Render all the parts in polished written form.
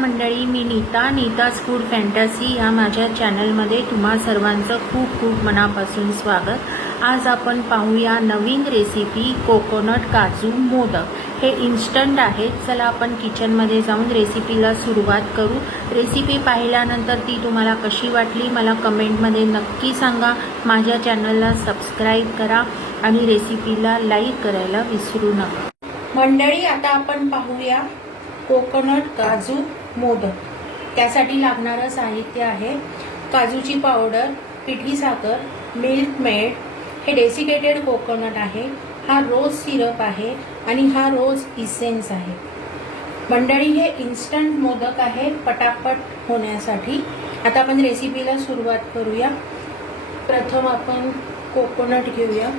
मंडळी, मी Nita's food fantasy या माझ्या चॅनलमध्ये तुम्हा सर्वांचं खूप खूप मनापासून स्वागत। आज आपण पाहूया नवीन रेसिपी कोकोनट काजू मोदक। हे इन्स्टंट आहेत। चला आपण किचनमध्ये जाऊन रेसिपीला सुरुवात करू। रेसिपी पाहिल्यानंतर ती तुम्हाला कशी वाटली मला कमेंटमध्ये नक्की सांगा। माझ्या चॅनलला सबस्क्राईब करा आणि रेसिपीला लाईक करायला विसरू नका। मंडळी, आता आपण पाहूया कोकोनट काजू मोदक। त्यासाठी लागणारं साहित्य आहे काजूची पावडर, पिठी साखर, मिल्क मेड, हे डेसिकेटेड कोकोनट आहे, हा रोज सिरप आहे आणि हा रोज इसेन्स आहे। मंडळी, हे इन्स्टंट मोदक आहे पटापट होण्यासाठी। आता आपण रेसिपीला सुरुवात करूया। प्रथम आपण कोकोनट घेऊया।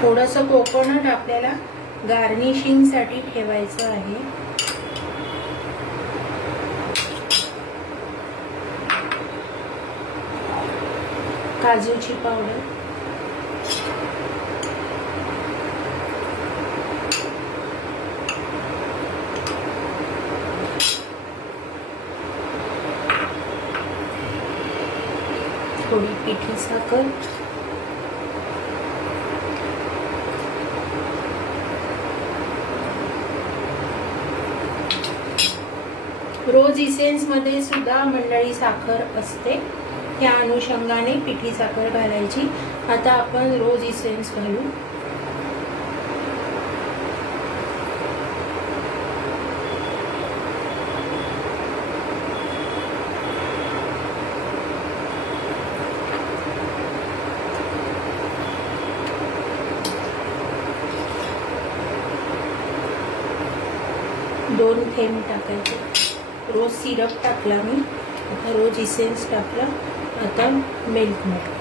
थोडंसं कोकोनट आपल्याला गार्निशिंग साठी ठेवायचं आहे। काजूची पावडर, थोडी पिठी साखर, रोज इसेन्स मध्ये सुद्धा मंडळी साखर असते, त्या अनुषंगाने पिठी साखर घालायची। आता आपण रोज इसेन्स घालू। दोन थेंब टाकायचे। रोज सिरप टाकला मी, आता रोज इसेन्स टाकला, आता मिल्क मेड।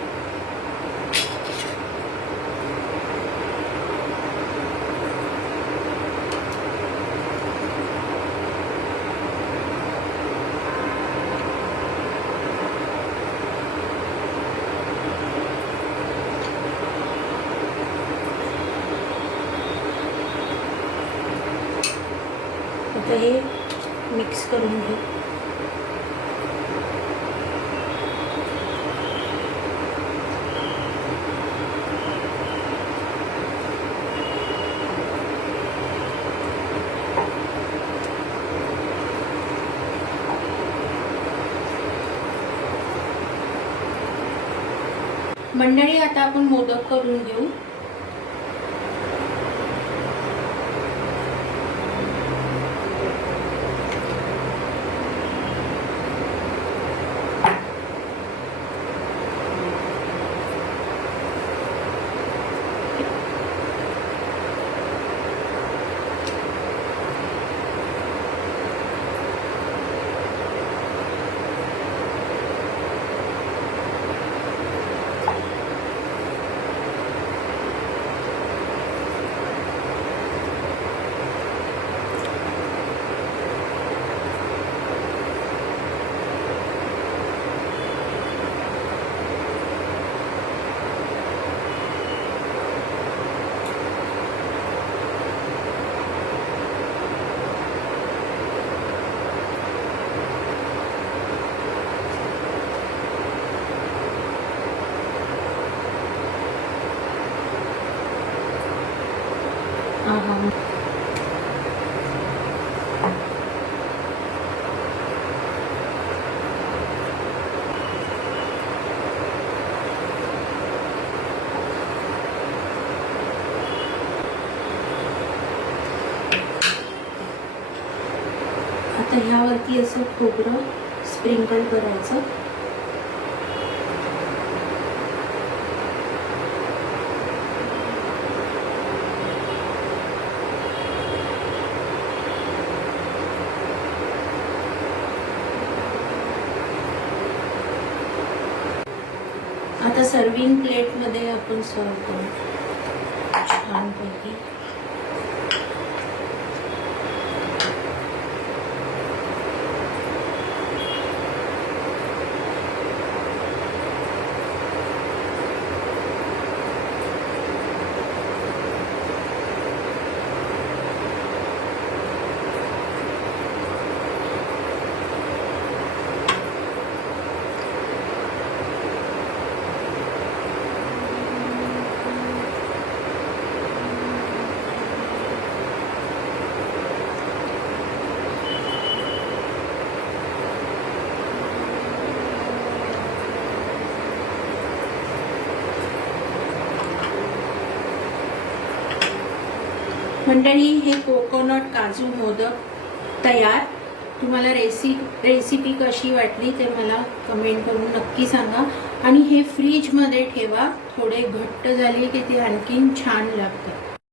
आता हे मिक्स करून घेऊ। मंडळी, आता आपण मोदक करून घेऊ। आता ह्यावरती असं खोबरं स्प्रिंकल करायचं। आता सर्विंग प्लेट मध्ये आपण सर्व करू छानपैकी। मंडळी, हे कोकोनट काजू मोदक तयार. तुम्हाला रेसिपी कशी वाटली ते मला कमेंट करून नक्की सांगा. आणि हे फ्रीज मध्ये ठेवा, थोडे घट्ट झाले की ते आणखीन छान लागतं.